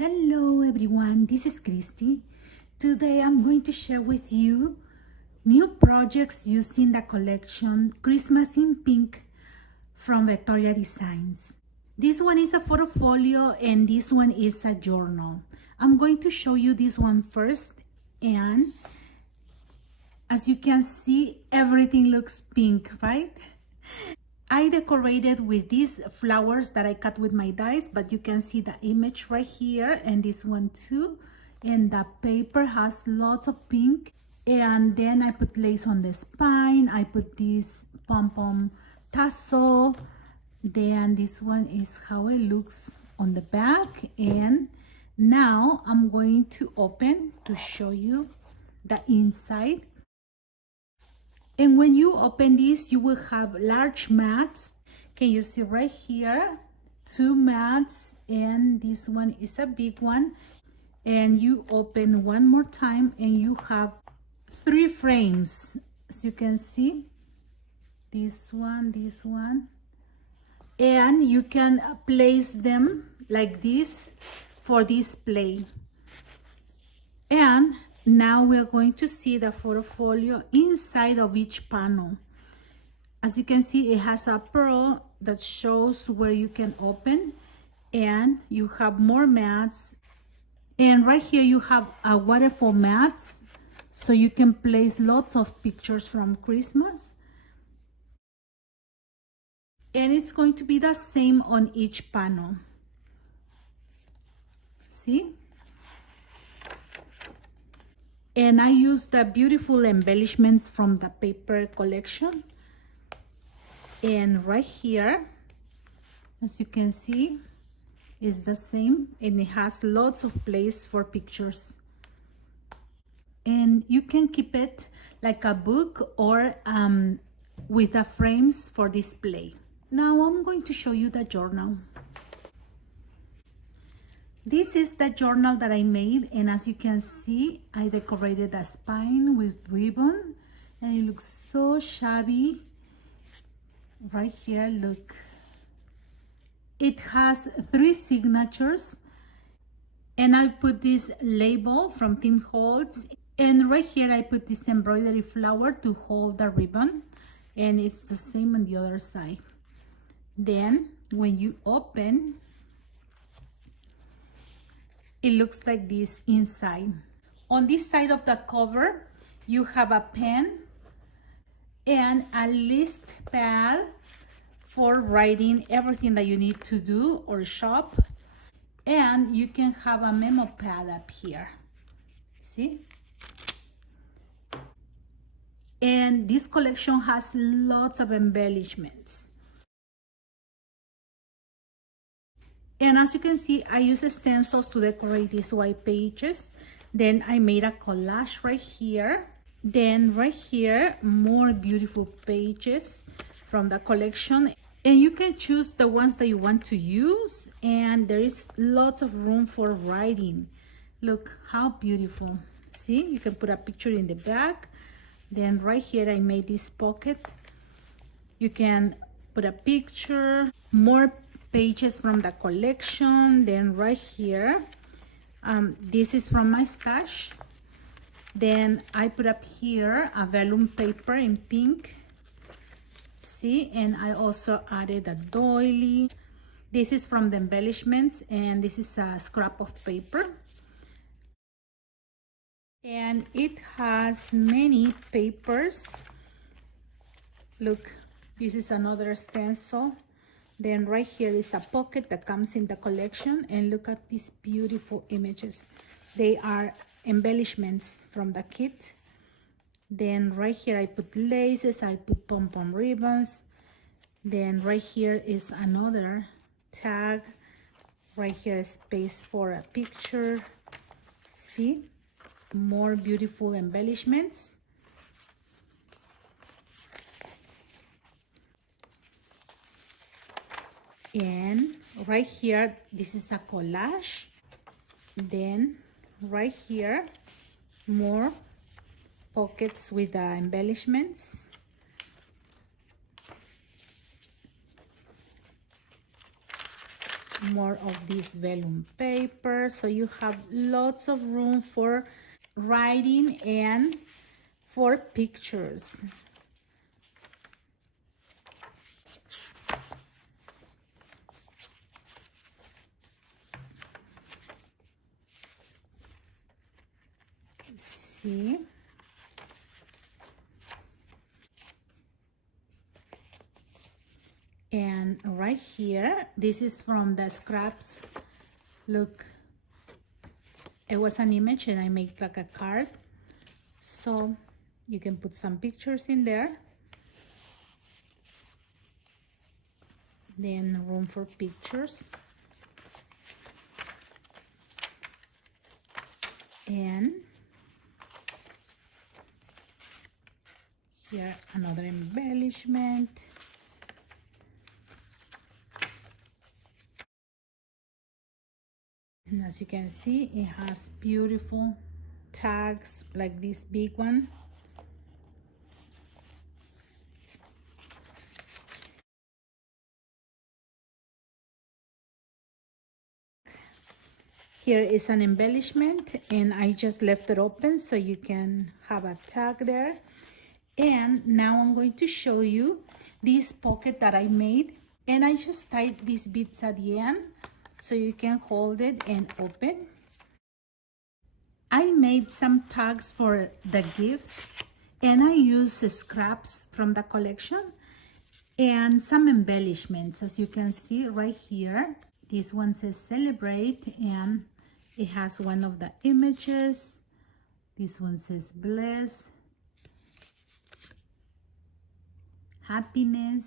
Hello everyone, this is Christy. Today I'm going to share with you new projects using the collection Christmas in Pink from VectoriaDesigns. This one is a photo folio and this one is a journal. I'm going to show you this one first, and as you can see, everything looks pink, right? I decorated with these flowers that I cut with my dies, but you can see the image right here and this one too. And the paper has lots of pink. And then I put lace on the spine. I put this pom-pom tassel. Then this one is how it looks on the back. And now I'm going to open to show you the inside. And when you open this, you will have large mats. Can you see right here? 2 mats, and this one is a big one. And you open one more time and you have 3 frames. As you can see, this one. And you can place them like this for display. And now we're going to see the photo folio inside of each panel. As you can see, it has a pearl that shows where you can open, and you have more mats. And right here you have a waterfall mats, so you can place lots of pictures from Christmas. And it's going to be the same on each panel. See? And I used the beautiful embellishments from the paper collection. And right here, as you can see, is the same, and it has lots of place for pictures. And you can keep it like a book or with the frames for display. Now I'm going to show you the journal. This is the journal that I made, and as you can see, I decorated the spine with ribbon, and it looks so shabby. Right here, look. It has 3 signatures, and I put this label from Tim Holtz, and right here I put this embroidery flower to hold the ribbon, and it's the same on the other side. Then when you open, it looks like this inside. On this side of the cover, you have a pen and a list pad for writing everything that you need to do or shop. And you can have a memo pad up here. See? And this collection has lots of embellishments. And as you can see, I use stencils to decorate these white pages. Then I made a collage right here. Then right here, more beautiful pages from the collection. And you can choose the ones that you want to use. And there is lots of room for writing. Look how beautiful. See, you can put a picture in the back. Then right here, I made this pocket. You can put a picture, more pages from the collection. Then right here, this is from my stash. Then I put up here a vellum paper in pink. See, and I also added a doily. This is from the embellishments, and this is a scrap of paper. And it has many papers. Look, this is another stencil. Then right here is a pocket that comes in the collection, and look at these beautiful images. They are embellishments from the kit. Then right here I put laces, I put pom-pom ribbons. Then right here is another tag. Right here is space for a picture. See? More beautiful embellishments. And right here, this is a collage. Then right here, more pockets with the embellishments. more of this vellum paper, so you have lots of room for writing and for pictures. See? And right here, this is from the scraps. Look, it was an image and I made like a card. So you can put some pictures in there. Then room for pictures. And here another embellishment. And as you can see, it has beautiful tags like this big one. Here is an embellishment and I just left it open so you can have a tag there. And now I'm going to show you this pocket that I made, and I just tied these beads at the end so you can hold it and open. I made some tags for the gifts and I used scraps from the collection and some embellishments. As you can see right here, this one says celebrate and it has one of the images. This one says bless, happiness,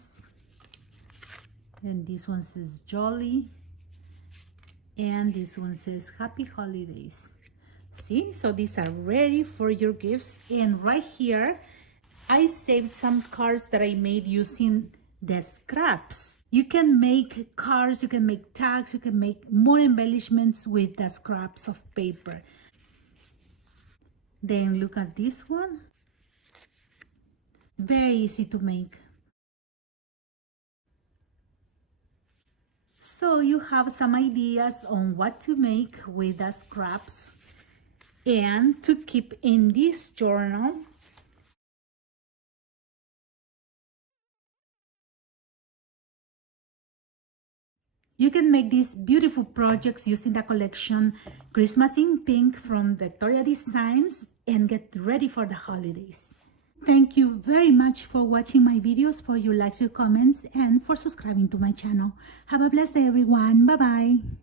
and this one says jolly, and this one says happy holidays. See, so these are ready for your gifts. And right here I saved some cards that I made using the scraps. You can make cards, you can make tags, you can make more embellishments with the scraps of paper. Then look at this one, very easy to make. So you have some ideas on what to make with the scraps and to keep in this journal. You can make these beautiful projects using the collection Christmas in Pink from VectoriaDesigns and get ready for the holidays. Thank you very much for watching my videos, for your likes, your comments, and for subscribing to my channel. Have a blessed day, everyone. Bye-bye.